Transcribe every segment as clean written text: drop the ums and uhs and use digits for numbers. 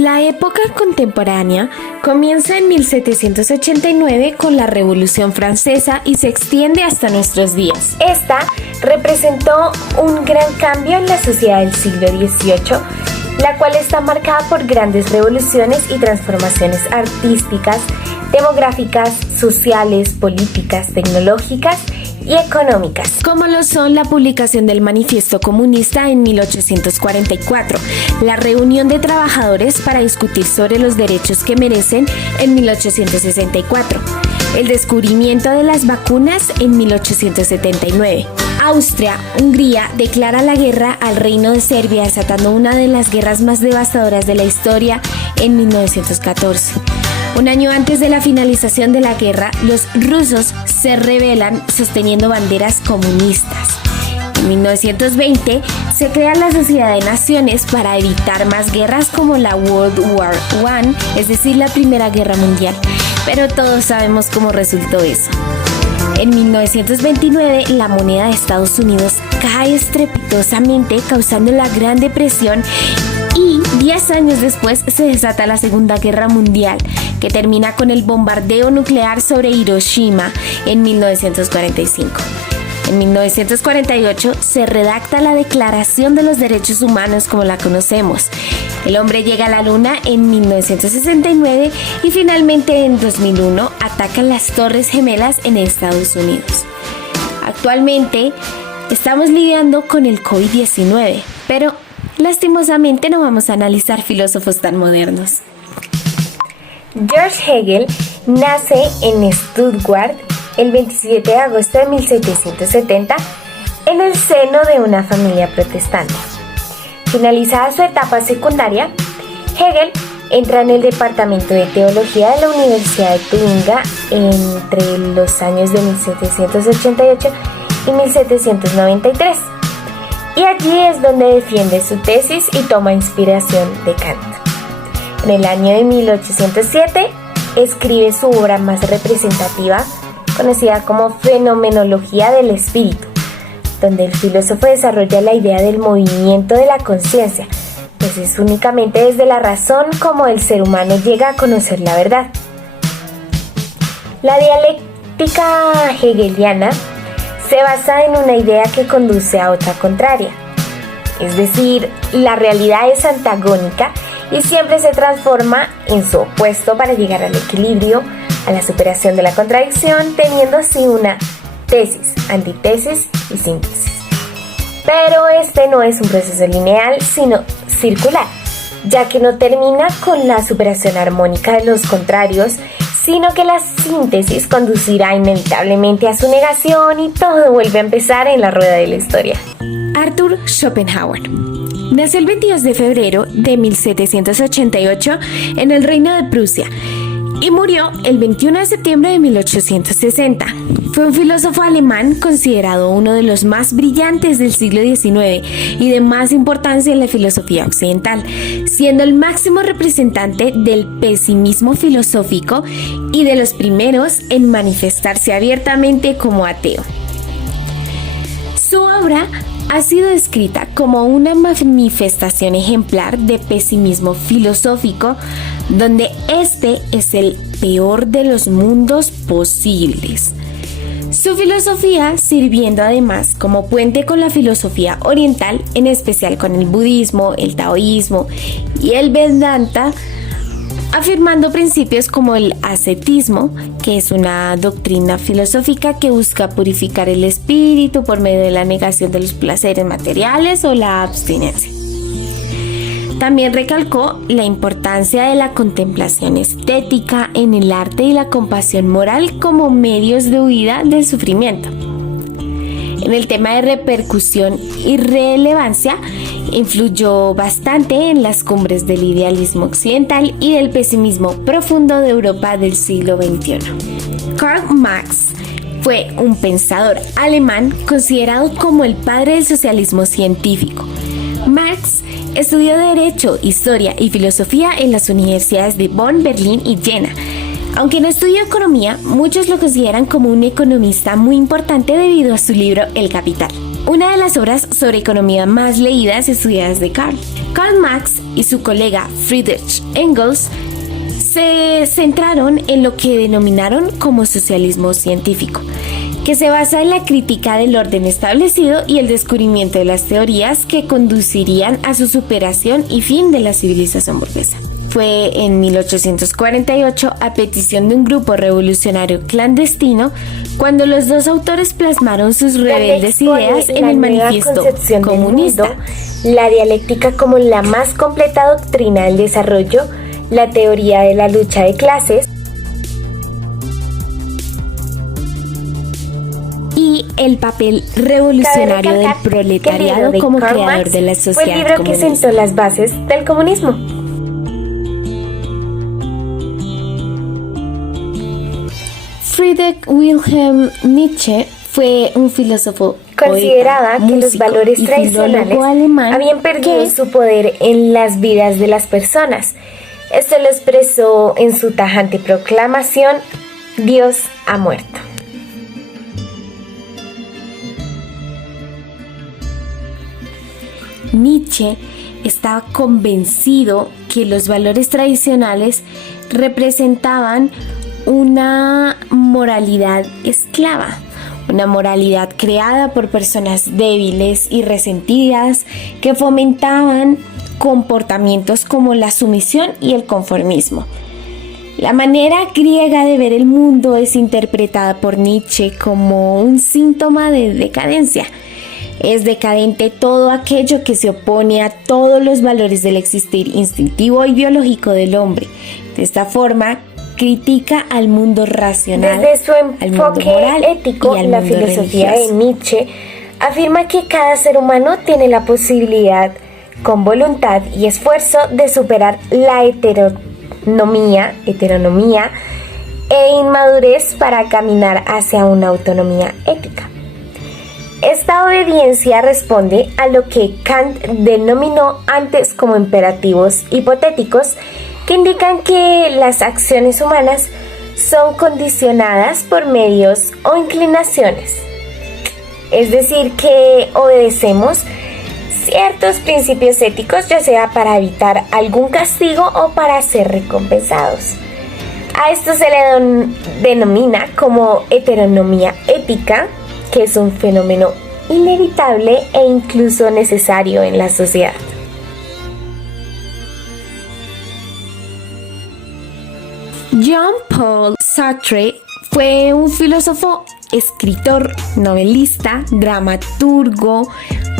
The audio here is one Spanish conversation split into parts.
La época contemporánea comienza en 1789 con la Revolución Francesa y se extiende hasta nuestros días. Esta representó un gran cambio en la sociedad del siglo XVIII, la cual está marcada por grandes revoluciones y transformaciones artísticas, demográficas, sociales, políticas, tecnológicas y económicas, como lo son la publicación del Manifiesto Comunista en 1844, la reunión de trabajadores para discutir sobre los derechos que merecen en 1864, el descubrimiento de las vacunas en 1879. Austria-Hungría declara la guerra al Reino de Serbia, desatando una de las guerras más devastadoras de la historia en 1914. Un año antes de la finalización de la guerra, los rusos se rebelan sosteniendo banderas comunistas. En 1920 se crea la Sociedad de Naciones para evitar más guerras como la World War I, es decir, la Primera Guerra Mundial. Pero todos sabemos cómo resultó eso. En 1929, la moneda de Estados Unidos cae estrepitosamente, causando la Gran Depresión, y 10 años después se desata la Segunda Guerra Mundial, que termina con el bombardeo nuclear sobre Hiroshima en 1945. En 1948 se redacta la Declaración de los Derechos Humanos como la conocemos. El hombre llega a la luna en 1969 y finalmente en 2001 atacan las Torres Gemelas en Estados Unidos. Actualmente estamos lidiando con el COVID-19, pero lastimosamente no vamos a analizar filósofos tan modernos. George Hegel nace en Stuttgart el 27 de agosto de 1770 en el seno de una familia protestante. Finalizada su etapa secundaria, Hegel entra en el departamento de teología de la Universidad de Tubinga entre los años de 1788 y 1793. Y allí es donde defiende su tesis y toma inspiración de Kant. En el año de 1807 escribe su obra más representativa, conocida como Fenomenología del Espíritu, donde el filósofo desarrolla la idea del movimiento de la conciencia, pues es únicamente desde la razón como el ser humano llega a conocer la verdad. La dialéctica hegeliana se basa en una idea que conduce a otra contraria, es decir, la realidad es antagónica y siempre se transforma en su opuesto para llegar al equilibrio, a la superación de la contradicción, teniendo así una tesis, antitesis y síntesis. Pero este no es un proceso lineal, sino circular, ya que no termina con la superación armónica de los contrarios, sino que la síntesis conducirá inevitablemente a su negación y todo vuelve a empezar en la rueda de la historia. Arthur Schopenhauer nació el 22 de febrero de 1788 en el Reino de Prusia y murió el 21 de septiembre de 1860. Fue un filósofo alemán considerado uno de los más brillantes del siglo XIX y de más importancia en la filosofía occidental, siendo el máximo representante del pesimismo filosófico y de los primeros en manifestarse abiertamente como ateo. Su obra ha sido descrita como una manifestación ejemplar de pesimismo filosófico, donde este es el peor de los mundos posibles. Su filosofía sirviendo además como puente con la filosofía oriental, en especial con el budismo, el taoísmo y el Vedanta, afirmando principios como el ascetismo, que es una doctrina filosófica que busca purificar el espíritu por medio de la negación de los placeres materiales o la abstinencia. También recalcó la importancia de la contemplación estética en el arte y la compasión moral como medios de huida del sufrimiento. En el tema de repercusión y relevancia, influyó bastante en las cumbres del idealismo occidental y del pesimismo profundo de Europa del siglo XXI. Karl Marx fue un pensador alemán considerado como el padre del socialismo científico. Marx estudió Derecho, Historia y Filosofía en las universidades de Bonn, Berlín y Jena. Aunque no estudió economía, muchos lo consideran como un economista muy importante debido a su libro El Capital, una de las obras sobre economía más leídas y estudiadas de Karl. Karl Marx y su colega Friedrich Engels se centraron en lo que denominaron como socialismo científico, que se basa en la crítica del orden establecido y el descubrimiento de las teorías que conducirían a su superación y fin de la civilización burguesa. Fue en 1848, a petición de un grupo revolucionario clandestino, cuando los dos autores plasmaron sus rebeldes ideas en el manifiesto comunista. La dialéctica como la más completa doctrina del desarrollo, la teoría de la lucha de clases y el papel revolucionario del proletariado como creador de la sociedad fue el libro comunista. que sentó las bases del comunismo. Friedrich Wilhelm Nietzsche fue un filósofo, Consideraba poeta, que los músico valores y tradicionales filólogo alemán habían perdido que su poder en las vidas de las personas. Esto lo expresó en su tajante proclamación: Dios ha muerto. Nietzsche estaba convencido que los valores tradicionales representaban una moralidad esclava, una moralidad creada por personas débiles y resentidas que fomentaban comportamientos como la sumisión y el conformismo. La manera griega de ver el mundo es interpretada por Nietzsche como un síntoma de decadencia. Es decadente todo aquello que se opone a todos los valores del existir instintivo y biológico del hombre. De esta forma, critica al mundo racional, Desde su al mundo enfoque moral ético, y al la mundo filosofía religioso. de Nietzsche afirma que cada ser humano tiene la posibilidad, con voluntad y esfuerzo, de superar la heteronomía e inmadurez para caminar hacia una autonomía ética. Esta obediencia responde a lo que Kant denominó antes como imperativos hipotéticos, que indican que las acciones humanas son condicionadas por medios o inclinaciones. Es decir, que obedecemos ciertos principios éticos, ya sea para evitar algún castigo o para ser recompensados. A esto se le denomina como heteronomía ética, que es un fenómeno inevitable e incluso necesario en la sociedad. Jean-Paul Sartre fue un filósofo, escritor, novelista, dramaturgo,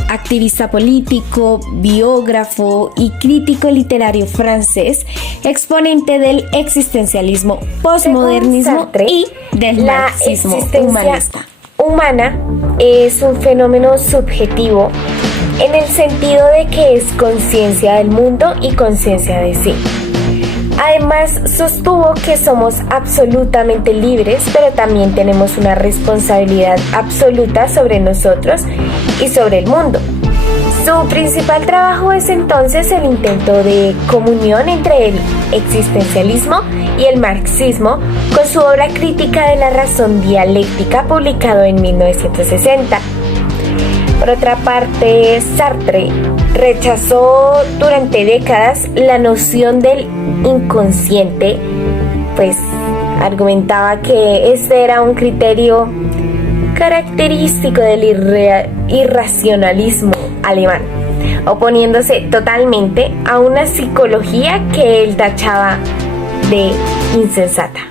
activista político, biógrafo y crítico literario francés, exponente del existencialismo, posmodernismo Sartre, y del la marxismo existencia humanista. Humana es un fenómeno subjetivo en el sentido de que es conciencia del mundo y conciencia de sí. Además, sostuvo que somos absolutamente libres, pero también tenemos una responsabilidad absoluta sobre nosotros y sobre el mundo. Su principal trabajo es entonces el intento de comunión entre el existencialismo y el marxismo, con su obra crítica de la razón dialéctica, publicado en 1960. Por otra parte, Sartre rechazó durante décadas la noción del inconsciente, pues argumentaba que este era un criterio característico del irracionalismo alemán, oponiéndose totalmente a una psicología que él tachaba de insensata.